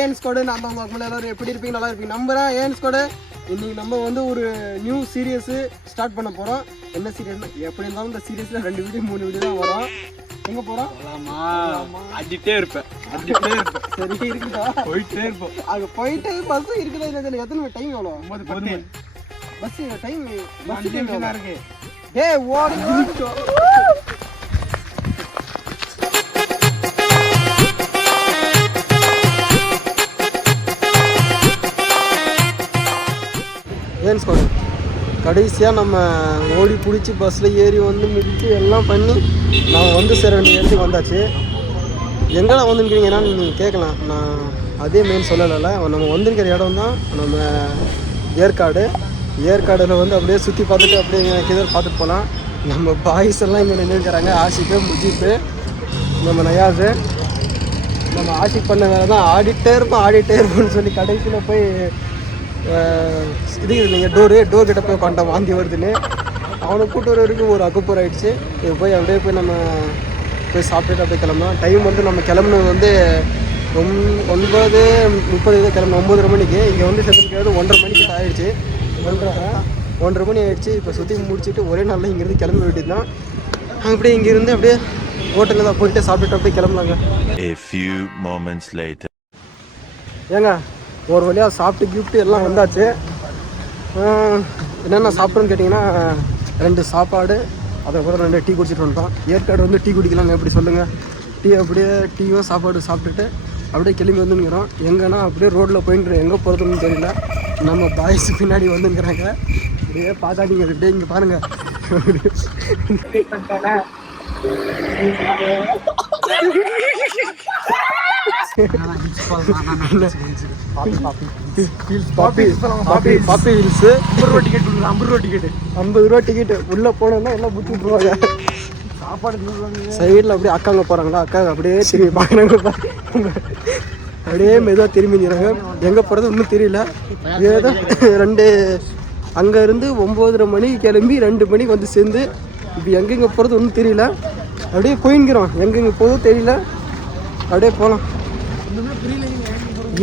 ஏன் ஸ்குவாட் நம்ம மக்கள் எல்லாரும் எப்படி இருப்பீங்க, நல்லா இருப்பீங்க நம்புறேன். ஏன் ஸ்குவாட் இன்னைக்கு நம்ம வந்து ஒரு நியூ சீரியஸ் ஸ்டார்ட் பண்ண போறோம். என்ன சீரியஸ்னா எப்படி இருந்தாலும் இந்த சீரியஸ்ல 2 வீடியோ 3 வீடியோ தான் வரும். எங்க போறோம்? அடிட்டே இருப்பேன். சரி இருக்குதா? போயிட்டே இருப்போம். அங்க போயிட்டு பஸ் இருக்குதா இல்ல? எத்தனை டைம் எவ்வளோ? 9:10 பஸ் டைம் பஸ் டைம் தான் இருக்கு. டேய் ஓடு. ஏன் ஸ்குவாட் கடைசியாக நம்ம ஓடி பிடிச்சி பஸ்ஸில் ஏறி வந்து மிதித்து எல்லாம் பண்ணி நம்ம வந்து சேர வேண்டிய இடத்துக்கு வந்தாச்சு. எங்கடா வந்துருக்கிறீங்கன்னா நீங்கள் கேட்கலாம். நான் அதே மெயின் சொல்லலை. நம்ம வந்திருக்கிற இடம் தான் நம்ம ஏற்காடில் வந்து அப்படியே சுற்றி பார்த்துட்டு அப்படியே கிதர் பார்த்துட்டு போகலாம். நம்ம பாய்ஸ் எல்லாம் இங்கே நின்றுக்கிறாங்க. ஆஷிக்கு, முஜிப்பு, நம்ம நயாஸு. நம்ம ஆஷிக் பண்ண வேலை தான் ஆடிட்டே இருப்போம்னு சொல்லி கடைசியில் போய் இது இல்லைங்க டோர் கிட்ட போய் உட்காந்துட்டோம். வாந்தி வருதுன்னு அவனை கூட்டு வர வரைக்கும் ஒரு அக்குப்பூர் ஆகிடுச்சு. இது போய் அப்படியே போய் நம்ம போய் சாப்பிட்டுட்டு அப்படியே கிளம்பலாம். டைம் வந்து நம்ம கிளம்புனது வந்து 9:30 கிளம்புனோம். 9:30 மணிக்கு இங்கே வந்து சேர்த்துக்கிறது 1:30 மணிக்கு ஆகிடுச்சு. 1:30 மணி ஆகிடுச்சு. இப்போ சுற்றி முடிச்சுட்டு ஒரே நாளில் இங்கேருந்து கிளம்ப வேண்டியது தான். அப்படியே இங்கேருந்து அப்படியே ஹோட்டலில் தான் போயிட்டு சாப்பிட்டுட்டு அப்படியே கிளம்பலாங்க. ஏங்க ஒரு வழியாக சாப்பிட்டு கிஃப்ட்டு எல்லாம் வந்தாச்சு. என்னென்ன சாப்பிட்றோன்னு கேட்டிங்கன்னா 2 சாப்பாடு, அதுக்கப்புறம் 2 டீ குடிச்சிட்டு வந்துட்டோம். ஏற்காடு வந்து டீ குடிக்கலாங்க எப்படி சொல்லுங்கள்? டீயும் சாப்பாடு சாப்பிட்டுட்டு அப்படியே கிளம்பி வந்துங்கிறோம். எங்கன்னா அப்படியே ரோட்டில் போயிட்டு எங்கே போகிறதுன்னு தெரியல. நம்ம பாய்ஸ் பின்னாடி வந்துங்கிறாங்க. அப்படியே பார்க்காதீங்க, அப்படியே இங்கே பாருங்கள். பாப்பி ஹில்ஸ் 50 ரூபா டிக்கெட்டு. உள்ளே போனோம்னா எல்லாம் புக் விட்டுருவாங்க. சாப்பாடு சைடில் அப்படியே அக்காங்க போகிறாங்களா, அக்கா அப்படியே திரும்பி பார்க்குறாங்க. அப்படியே மெதுவாக திரும்பிங்கிறாங்க. எங்கே போகிறது இன்னும் தெரியல. ஏதோ 2 அங்கேருந்து 9:30 மணிக்கு கிளம்பி 2 மணிக்கு வந்து சேர்ந்து இப்போ எங்கெங்கே போகிறது ஒன்றும் தெரியல. அப்படியே போயிங்கிறோம். எங்கெங்கே போகுதோ தெரியல. அப்படியே போகலாம்.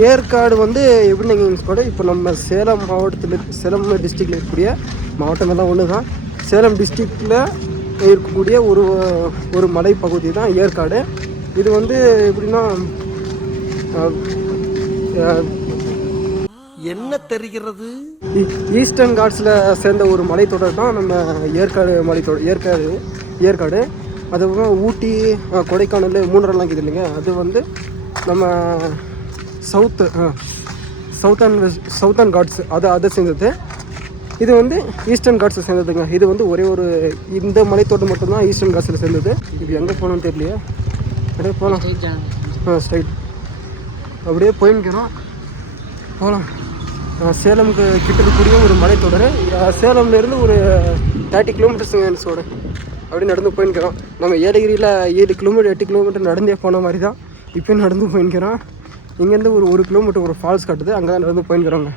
ஏற்காடு வந்து எப்படிங்க கூட இப்போ நம்ம சேலம் சேலம் டிஸ்ட்ரிக்டில் இருக்கக்கூடிய மாவட்டங்கள்லாம் ஒன்று தான். சேலம் டிஸ்ட்ரிக்டில் இருக்கக்கூடிய ஒரு மலைப்பகுதி தான் ஏற்காடு. இது வந்து எப்படின்னா என்ன தெரிகிறது, ஈஸ்டர்ன் காட்ஸில் சேர்ந்த ஒரு மலைத்தொடர் தான் நம்ம ஏற்காடு மலைத்தொடர். ஏற்காடு அதுக்கப்புறம் ஊட்டி, கொடைக்கானல், மூணரெல்லாம் இருக்குது இல்லைங்க. அது வந்து நம்ம சவுத்தர்ன் காட்ஸ் அதை சேர்ந்தது. இது வந்து ஈஸ்டர்ன் காட்ஸில் சேர்ந்ததுங்க. இது வந்து ஒரே ஒரு இந்த மலைத்தோட்டம் மட்டும்தான் ஈஸ்டர்ன் காட்ஸில் சேர்ந்தது. இது எங்கே போகணும்னு தெரியலையே. அப்படியே போகலாம். ஸ்ட்ரைட் அப்படியே போயின்னுக்கிறோம். போகலாம். சேலமுக்கு கிட்ட இருக்கக்கூடிய ஒரு மலைத்தொடர். சேலம்லேருந்து ஒரு 30 கிலோமீட்டர்ஸோட அப்படி நடந்து போயின்னுக்கிறோம். நம்ம ஏலகிரியில் 7 கிலோமீட்டர் 8 கிலோமீட்டர் நடந்தே போன மாதிரி தான் இப்போ நடந்து போயின்னுக்கிறோம். இங்கேருந்து ஒரு 1 கிலோமீட்டர் ஒரு ஃபால்ஸ் காட்டுது, அங்கே தான் நடந்து போயின்னுக்கிறோங்க.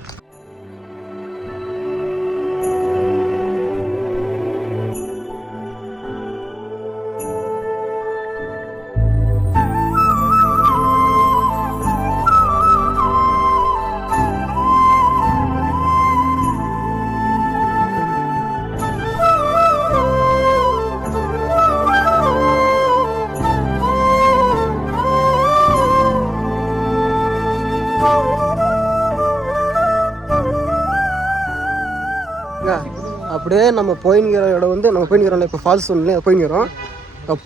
அப்படியே நம்ம போயின்கிற இடம் வந்து நம்ம போயின்கிறோம்ல, இப்போ ஃபால்ஸ் ஒன்று போயின்கிறோம்.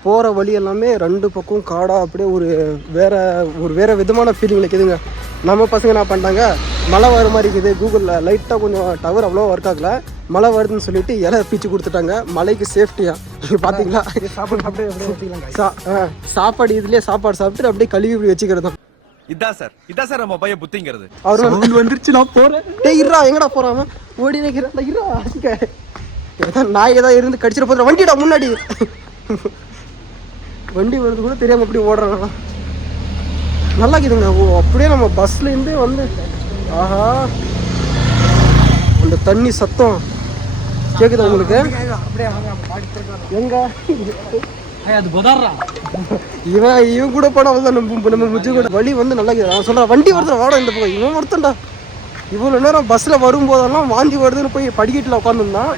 போகிற வழி எல்லாமே 2 பக்கம் காடாக அப்படியே ஒரு வேறு விதமான ஃபீலிங் இருக்குதுங்க. நம்ம பசங்க என்ன பண்ணிட்டாங்க, மழை வர மாதிரி இருக்குது. கூகுளில் லைட்டாக கொஞ்சம் டவர் அவ்வளோ ஒர்க் ஆகலை. மழை வருதுன்னு சொல்லிட்டு இலை பிச்சு கொடுத்துட்டாங்க மலைக்கு சேஃப்டியாக. பார்த்தீங்களா சாப்பாடு இதுலேயே சாப்பாடு சாப்பிட்டு அப்படியே கழுவி இப்படி வச்சுக்கிறது தான். இதான் சார் நம்ம பையன் புத்திங்கிறது. அவர் வந்துருச்சு, நான் போகிறேன். இருறா எங்கடா போகிறான் ஓடி நிற்கிறேன். இருறா ஏதாவது நாய் ஏதாவது இருந்து கடிச்சிட போதும். வண்டிடா முன்னாடி வண்டி வருது கூட தெரியாமல் எப்படி ஓடுறாங்க. நல்லா இருக்குதுங்க. அப்படியே நம்ம பஸ்லேருந்து வந்து ஆஹா அந்த தண்ணி சத்தம் கேட்குது உங்களுக்கு? எங்க இவன் கூட போனா அவ்வளோதான் நம்ம முச்சு கூட வழி வந்து நல்லா இருக்குது. நான் சொல்கிறேன் வண்டி ஒருத்தர் வாடா இந்த பக்கம் இவன் ஒருத்தன்டா இவ்வளோ நேரம் பஸ்ஸில் வரும்போதெல்லாம் வாந்தி வருதுன்னு போய் படிக்கட்டில் உட்காந்துருந்தான்.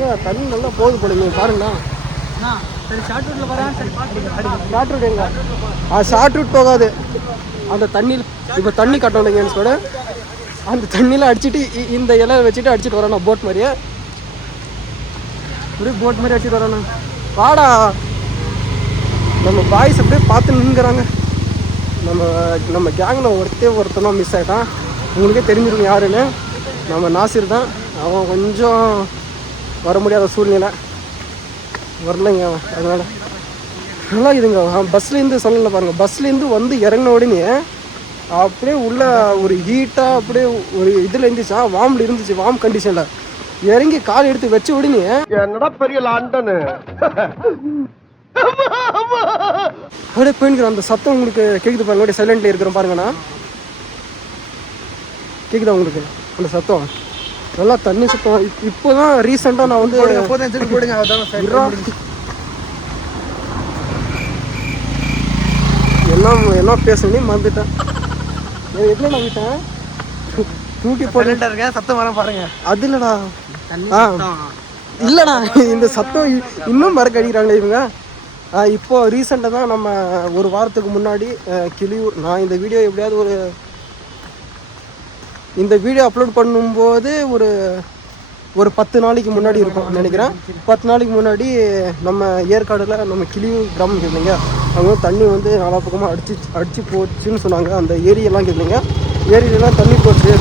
ஏன் தண்ணி நல்லா போகுது போடுங்க பாருங்கண்ணா. ஷார்ட் ரூட் எங்க ஷார்ட் ரூட் போகாது அந்த தண்ணியில். இப்போ தண்ணி கட்டணுங்கன்னு சொல்ல அந்த தண்ணியில் அடிச்சுட்டு இந்த இலை வச்சுட்டு அடிச்சுட்டு வரானா போட் மாதிரியே அப்படியே போட் மாதிரி அடிச்சுட்டு வரானா. வாடா நம்ம பாய்ஸ் அப்படியே பார்த்து நின்றுறாங்க. நம்ம கேங்கில் ஒருத்தனா மிஸ் ஆகிட்டான். உங்களுக்கே தெரிஞ்சிருக்கும் யாருன்னு. நம்ம நாசிர் தான். அவன் கொஞ்சம் வர முடியாத சூழ்நிலை வரலைங்க அவன். அதனால் நல்லா இதுங்க பஸ்லேருந்து சொல்லலை பாருங்கள். பஸ்லேருந்து வந்து இறங்கின உடனே அப்படியே உள்ள ஒரு ஹீட்டாக அப்படியே ஒரு இதில் இருந்துச்சா வார்மில் இருந்துச்சு. வார்ம் கண்டிஷனில் இறங்கி கால் எடுத்து வச்ச உடனே என்னடா பெரிய லாண்டனு அப்படியே போயின்னுக்கிறோம். அந்த சத்தம் உங்களுக்கு கேட்குது பாருங்க. அப்படியே சைலண்ட்ல இருக்கிறோம் பாருங்கண்ணா. கேட்குதா உங்களுக்கு அந்த சத்தம்? நல்லா தண்ணி சுத்தம். இப்போதான் ரீசெண்டாக நான் வந்து என்ன பேசணும் மறந்துட்டேன். எப்படி நான் விட்டேன் தூக்கி போட்டு சத்தம் வர பாருங்க. அது இல்லடா இல்லடா இந்த சத்தம் இன்னும் மறக்க அடிக்கிறாங்களே இவங்க. இப்போ ரீசெண்டாக தான் நம்ம ஒரு வாரத்துக்கு முன்னாடி கிளியூர் நான் இந்த வீடியோ அப்லோட் பண்ணும்போது ஒரு 10 நாளைக்கு முன்னாடி இருக்கும் நினைக்கிறேன். 10 நாளைக்கு முன்னாடி நம்ம ஏற்காடில் நம்ம கிளியூர் கிராமம் இல்லைங்க அவங்க தண்ணி வந்து நாலா பக்கமாக அடிச்சு போச்சுன்னு சொன்னாங்க. அந்த ஏரியெல்லாம் இல்லைங்க ஏரியெல்லாம் தண்ணி போச்சு.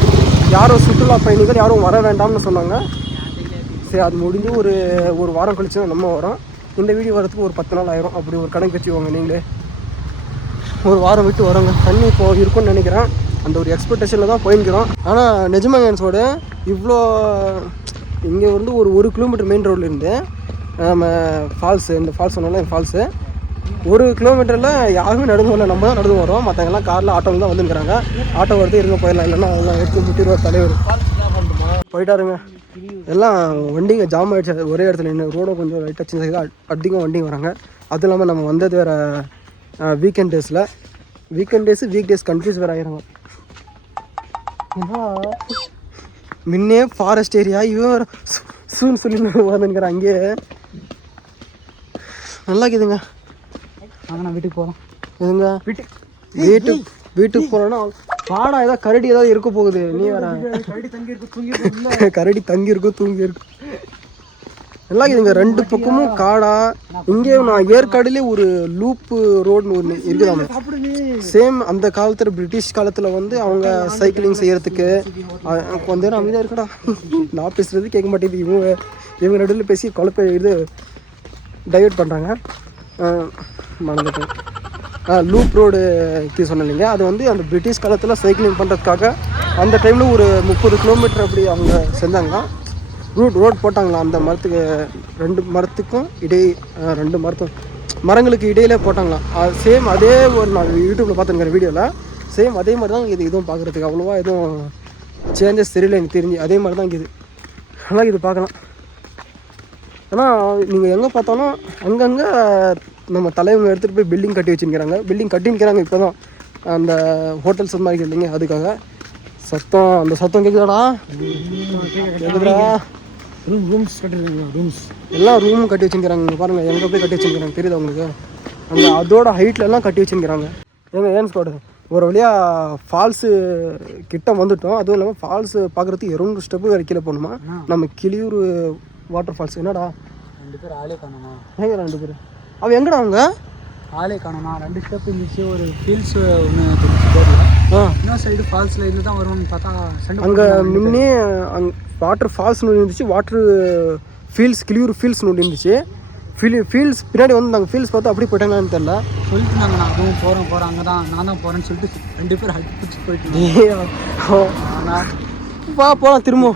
யாரும் சுற்றுலா பயணிகள் யாரும் வர வேண்டாம்னு சொன்னாங்க. சரி அது முடிஞ்சு ஒரு வாரம் கழிச்சு தான் நம்ம வரோம். இந்த வீடியோ வரதுக்கு ஒரு 10 நாள் ஆயிரும். அப்படி ஒரு கணக்கு வச்சுக்கோங்க நீங்களே. ஒரு வாரம் விட்டு வரோங்க. தண்ணி இப்போ இருக்கும்னு நினைக்கிறேன். அந்த ஒரு எக்ஸ்பெக்டேஷனில் தான் போயிருக்கிறோம். ஆனால் நிஜமாங்கன்ஸோட இவ்வளோ இங்கே வந்து ஒரு கிலோமீட்டர் மெயின் ரோட்லேருந்து நம்ம ஃபால்ஸு இந்த ஃபால்ஸ் சொன்னாலும் ஃபால்ஸு 1 கிலோமீட்டரில் யாருமே நடந்து வரல. நம்ம தான் நடந்து வரோம். மற்றவங்கலாம் காரில் ஆட்டோவில் தான் வந்துருக்குறாங்க. ஆட்டோ வருது இருங்க போயிடலாம். இல்லைன்னா அதெல்லாம் எடுத்து முட்டிடுவார் தலைவர் போயிட்டாருங்க. எல்லாம் வண்டிங்க ஜாம் ஆகிடுச்சு ஒரே இடத்துல. இன்னும் ரோடை கொஞ்சம் லைட்டாக சின்ன அதிகம் வண்டிங்க வராங்க. அதுவும் இல்லாமல் நம்ம வந்தது வேறு வீக்கெண்ட் டேஸ் கன்ஃபியூஸ் வேறு ஆகிறாங்க. ஏன்னா முன்னே ஃபாரஸ்ட் ஏரியா இவன் சூன்னு சொல்லி வந்துங்கிறேன். அங்கேயே நல்லா இருக்குதுங்க. நான் வீட்டுக்கு போகிறோம். இதுங்க வீட்டுக்கு போகிறோன்னா பாடா ஏதாவது கரடி ஏதாவது இருக்க போகுது. நீ வேற கரடி தங்கி இருக்கும் தூங்கி இருக்கும். எல்லாம் இதுங்க 2 பக்கமும் காடா. இங்கே நான் ஏற்காடுலேயே ஒரு லூப்பு ரோடுன்னு ஒன்று இருக்குதாம. சேம் அந்த காலத்தில் பிரிட்டிஷ் காலத்தில் வந்து அவங்க சைக்கிளிங் செய்கிறதுக்கு கொஞ்ச நேரம் அமைதியாக இருக்கடா. நான் பேசுகிறது கேட்க மாட்டேங்குது. இவங்க நடுவில் பேசி குழப்ப இது டைவர்ட் பண்ணுறாங்க. மறந்துட்டேன். லூப் ரோடு சொன்னேன் இல்லைங்க. அது வந்து அந்த பிரிட்டிஷ் காலத்தில் சைக்கிளிங் பண்ணுறதுக்காக அந்த டைமில் ஒரு 30 கிலோமீட்டர் அப்படி அவங்க செஞ்சாங்களாம். ரோட் போட்டாங்களாம். அந்த மரத்துக்கு 2 மரத்துக்கும் மரங்களுக்கு இடையிலே போட்டாங்களாம். சேம் அதே ஒரு நான் யூடியூப்பில் பார்த்துருக்கிற வீடியோவில் சேம் அதே மாதிரி தான் இதுவும் பார்க்குறதுக்கு அவ்வளோவா எதுவும் சேஞ்சஸ் தெரியல எனக்கு தெரிஞ்சு. அதே மாதிரி தான் இது நல்லா இது பார்க்கலாம். ஆனால் நீங்கள் எங்கே பார்த்தாலும் அங்கங்கே நம்ம தலைவங்க எடுத்துகிட்டு போய் பில்டிங் கட்டி வச்சுருக்கிறாங்க. பில்டிங் கட்டின்னுக்கிறாங்க இப்போ தான். அந்த ஹோட்டல்ஸ் மாதிரி இல்லைங்க அதுக்காக. அந்த சத்தம் கேட்குதாடா? கேட்குதுடா. ரூம்ஸ் கட்டிருக்காங்க. எல்லாம் ரூமும் கட்டி வச்சுருக்கிறாங்க. பாருங்கள் எங்கே போய் கட்டி வச்சுருக்கிறாங்க தெரியுதா உங்களுக்கு? அந்த அதோட ஹைட்லலாம் கட்டி வச்சுருக்கிறாங்க. ஏன் ஸ்கோடு ஒரு வழியாக ஃபால்ஸு கிட்ட வந்துவிட்டோம். அதுவும் இல்லாமல் ஃபால்ஸு பார்க்குறதுக்கு 200 ஸ்டெப்பு வேறு கீழே போகணுமா. நம்ம கிளியூர் வாட்டர் ஃபால்ஸ். என்னடா 2 பேர் ஆளே காணுமா? ஏங்க 2 பேர் அவன் எங்கடா அவங்க ஆளே காணுமா? 2 ஸ்டெப் இருந்துச்சு. ஒரு ஹில்ஸ் ஒன்று தெரிஞ்சு இன்னொரு சைடு ஃபால்ஸில் இருந்து தான் வரும்னு பார்த்தா அங்கே முன்னே வாட்டர் ஃபால்ஸ்னு இருந்துச்சு. வாட்டர் ஃபீல்ஸ் கிளியூர் ஃபீல்ஸ்னு ஒன்று இருந்துச்சு. ஃபீல்ஸ் பின்னாடி வந்து நாங்கள் ஃபீல்ஸ் பார்த்து அப்படி போயிட்டாங்கன்னு தெரில. சொல்லிட்டு நாங்கள் நான் அதுவும் போகிறோம் அங்கே தான் நான் தான் போகிறேன்னு சொல்லிட்டு 2 பேர் அடி பிடிச்சி போயிட்டு வா போகலாம் திரும்ப.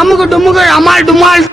அமுக டுமுக அமால் டுமால்